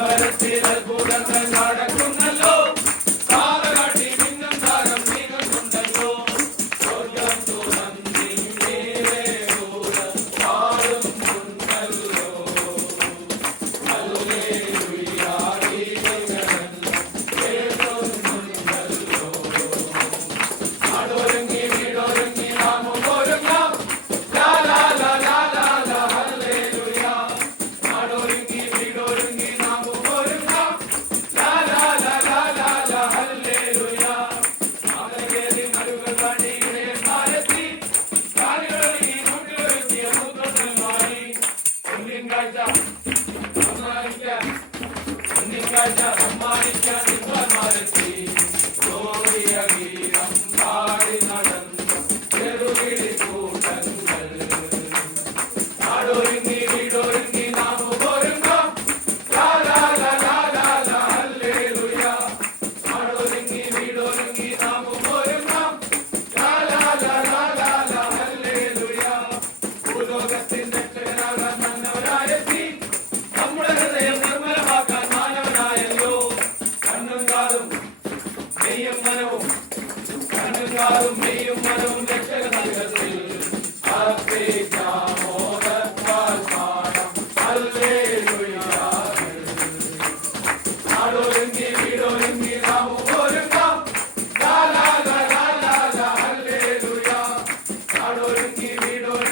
അമ്പലത്തിൽ അത്ഭുതങ്ങൾ നടക്കുന്നല്ലോ സമ്മാനിക്കാൻ ഒന്നിങ്കാഴ്ച സമ്മാനിക്കാൻ ഇപ്പം മെയ്യും മനവും കണ്ണുകാലും മെയ്യും മനവും രക്ഷക നൽകത്തിൽ ആടൊരുങ്ങി വീടൊരുങ്ങി നാം ഒരുക്കാം. ആടൊരുങ്ങി വീടൊരുങ്ങി